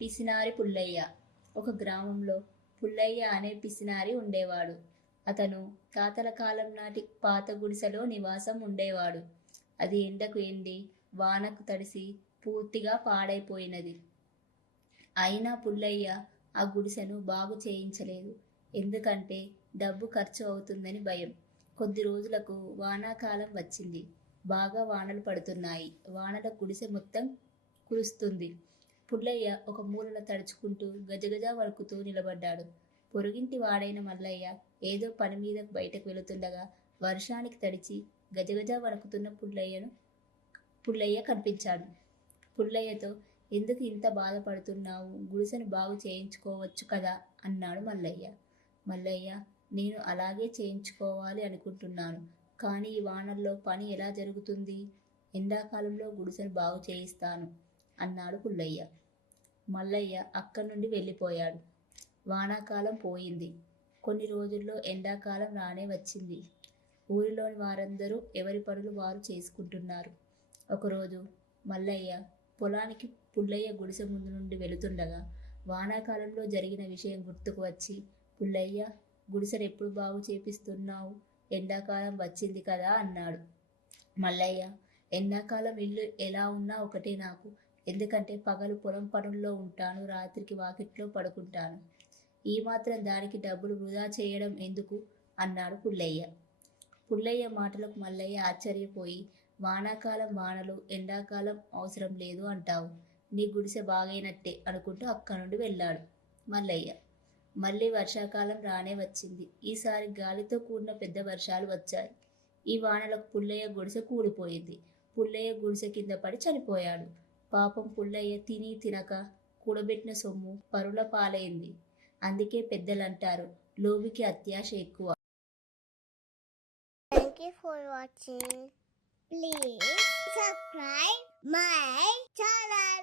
పిసినారి పుల్లయ్య. ఒక గ్రామంలో పుల్లయ్య అనే పిసినారి ఉండేవాడు. అతను తాతల కాలం నాటి పాత గుడిసెలో నివాసం ఉండేవాడు. అది ఎండకు ఎండి, వానకు తడిసి పూర్తిగా పాడైపోయినది. అయినా పుల్లయ్య ఆ గుడిసెను బాగు చేయించలేదు. ఎందుకంటే డబ్బు ఖర్చు అవుతుందని భయం. కొద్ది రోజులకు వానాకాలం వచ్చింది. బాగా వానలు పడుతున్నాయి. వానల గుడిసె మొత్తం కురుస్తుంది. పుల్లయ్య ఒక మూలన తడుచుకుంటూ గజగజ వణుకుతూ నిలబడ్డాడు. పొరుగింటి వాడైన మల్లయ్య ఏదో పని మీద బయటకు వెళుతుండగా వర్షానికి తడిచి గజగజ వణుకుతున్న పుల్లయ్య కనిపించాడు. పుల్లయ్యతో, ఎందుకు ఇంత బాధపడుతున్నావు? గుడిసెను బాగు చేయించుకోవచ్చు కదా అన్నాడు మల్లయ్య. మల్లయ్య, నేను అలాగే చేయించుకోవాలి అనుకుంటున్నాను. కానీ ఈ వానల్లో పని ఎలా జరుగుతుంది? ఎండాకాలంలో గుడిసెను బాగు చేయిస్తాను అన్నాడు పుల్లయ్య. మల్లయ్య అక్కడి నుండి వెళ్ళిపోయాడు. వానాకాలం పోయింది. కొన్ని రోజుల్లో ఎండాకాలం రానే వచ్చింది. ఊరిలోని వారందరూ ఎవరి పనులు వారు చేసుకుంటున్నారు. ఒకరోజు మల్లయ్య పొలానికి పుల్లయ్య గుడిసె ముందు నుండి వెళుతుండగా వానాకాలంలో జరిగిన విషయం గుర్తుకు వచ్చి, పుల్లయ్య, గుడిసెను ఎప్పుడు బాగు చేపిస్తున్నావు? ఎండాకాలం వచ్చింది కదా అన్నాడు. మల్లయ్య, ఎండాకాలం ఇల్లు ఎలా ఉన్నా ఒకటే నాకు. ఎందుకంటే పగలు పొలం పనుల్లో ఉంటాను, రాత్రికి వాకిట్లో పడుకుంటాను. ఈ మాత్రం దానికి డబ్బులు వృధా చేయడం ఎందుకు అన్నాడు పుల్లయ్య. పుల్లయ్య మాటలకు మల్లయ్య ఆశ్చర్యపోయి, వానాకాలం వానలు, ఎండాకాలం అవసరం లేదు అంటావు. నీ గుడిసె బాగైనట్టే అనుకుంటూ అక్కడి నుండి వెళ్ళాడు మల్లయ్య. మళ్ళీ వర్షాకాలం రానే వచ్చింది. ఈసారి గాలితో కూడిన పెద్ద వర్షాలు వచ్చాయి. ఈ వానలకు పుల్లయ్య గుడిసె కూలిపోయింది. పుల్లయ్య గుడిసె కింద పడి చనిపోయాడు. పాపం పుల్లయ్య తిని తినక కూడబెట్టిన సొమ్ము పరుల పాలైంది. అందుకే పెద్దలంటారు, లోబికి అత్యాశ ఎక్కువ. Thank you for watching. Please subscribe my channel.